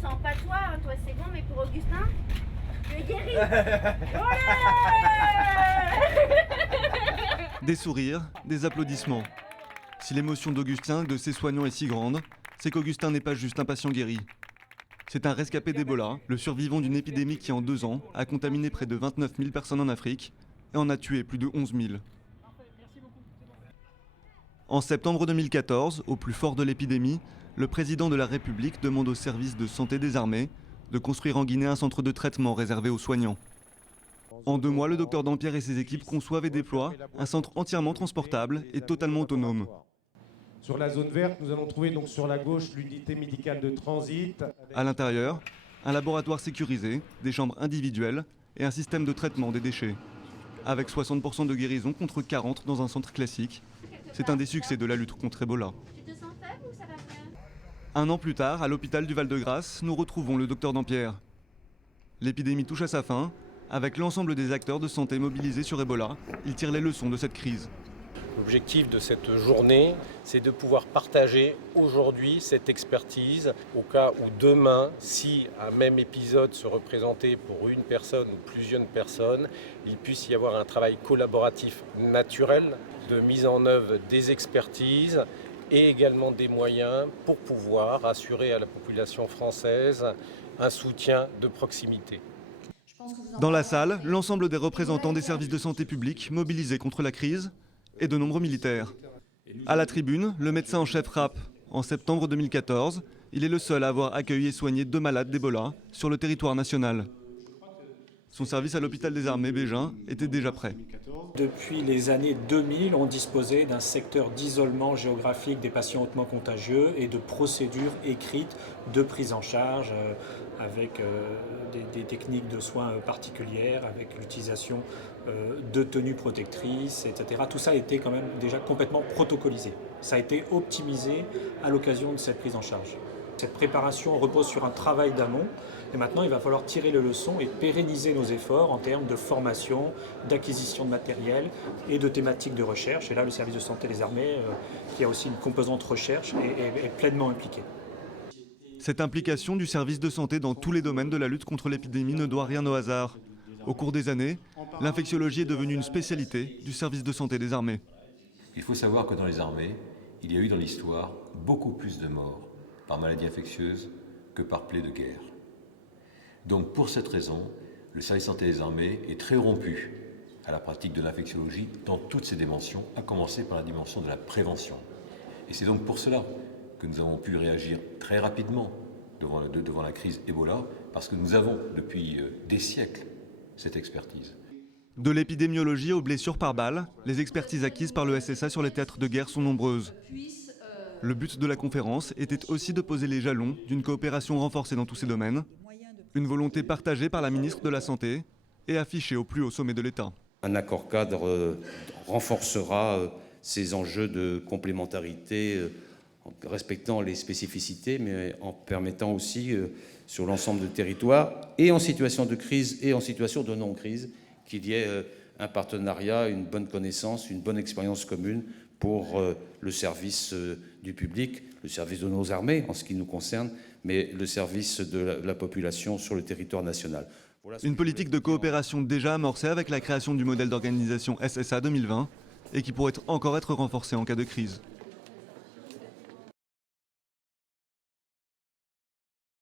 sens pas toi, hein, toi c'est bon, mais pour Augustin, tu es guéri. Olé. Des sourires, des applaudissements. Si l'émotion d'Augustin et de ses soignants est si grande, c'est qu'Augustin n'est pas juste un patient guéri. C'est un rescapé d'Ebola, le survivant d'une épidémie qui en 2 ans a contaminé près de 29 000 personnes en Afrique et en a tué plus de 11 000. En septembre 2014, au plus fort de l'épidémie, le président de la République demande aux services de santé des armées de construire en Guinée un centre de traitement réservé aux soignants. En 2 mois, le docteur Dampierre et ses équipes conçoivent et déploient un centre entièrement transportable et totalement autonome. Sur la zone verte, nous allons trouver donc sur la gauche l'unité médicale de transit. À l'intérieur, un laboratoire sécurisé, des chambres individuelles et un système de traitement des déchets. Avec 60% de guérison contre 40 dans un centre classique, c'est un des succès de la lutte contre Ebola. Tu te sens faible ou ça va bien? 1 an plus tard, à l'hôpital du Val-de-Grâce, nous retrouvons le docteur Dampierre. L'épidémie touche à sa fin. Avec l'ensemble des acteurs de santé mobilisés sur Ebola, il tire les leçons de cette crise. L'objectif de cette journée, c'est de pouvoir partager aujourd'hui cette expertise au cas où demain, si un même épisode se représentait pour une personne ou plusieurs personnes, il puisse y avoir un travail collaboratif naturel de mise en œuvre des expertises et également des moyens pour pouvoir assurer à la population française un soutien de proximité. Dans la salle, l'ensemble des représentants des services de santé publique mobilisés contre la crise et de nombreux militaires. À la tribune, le médecin en chef Rapp. En septembre 2014, il est le seul à avoir accueilli et soigné 2 malades d'Ebola sur le territoire national. Son service à l'hôpital des armées Bégin était déjà prêt. Depuis les années 2000, on disposait d'un secteur d'isolement géographique des patients hautement contagieux et de procédures écrites de prise en charge avec des techniques de soins particulières, avec l'utilisation de tenues protectrices, etc. Tout ça a été quand même déjà complètement protocolisé. Ça a été optimisé à l'occasion de cette prise en charge. Cette préparation repose sur un travail d'amont et maintenant il va falloir tirer les leçons et pérenniser nos efforts en termes de formation, d'acquisition de matériel et de thématiques de recherche. Et là, le service de santé des armées, qui a aussi une composante recherche, est pleinement impliqué. Cette implication du service de santé dans tous les domaines de la lutte contre l'épidémie ne doit rien au hasard. Au cours des années, l'infectiologie est devenue une spécialité du service de santé des armées. Il faut savoir que dans les armées, il y a eu dans l'histoire beaucoup plus de morts par maladie infectieuse que par plaie de guerre. Donc pour cette raison, le service de santé des armées est très rompu à la pratique de l'infectiologie dans toutes ses dimensions, à commencer par la dimension de la prévention. Et c'est donc pour cela que nous avons pu réagir très rapidement devant la crise Ebola, parce que nous avons depuis des siècles cette expertise. De l'épidémiologie aux blessures par balle, les expertises acquises par le SSA sur les théâtres de guerre sont nombreuses. Le but de la conférence était aussi de poser les jalons d'une coopération renforcée dans tous ces domaines, une volonté partagée par la ministre de la Santé et affichée au plus haut sommet de l'État. Un accord cadre renforcera ces enjeux de complémentarité en respectant les spécificités, mais en permettant aussi, sur l'ensemble du territoire, et en situation de crise et en situation de non-crise, qu'il y ait un partenariat, une bonne connaissance, une bonne expérience commune pour le service du public, le service de nos armées en ce qui nous concerne, mais le service de la population sur le territoire national. Voilà une politique de coopération déjà amorcée avec la création du modèle d'organisation SSA 2020 et qui pourrait encore être renforcée en cas de crise.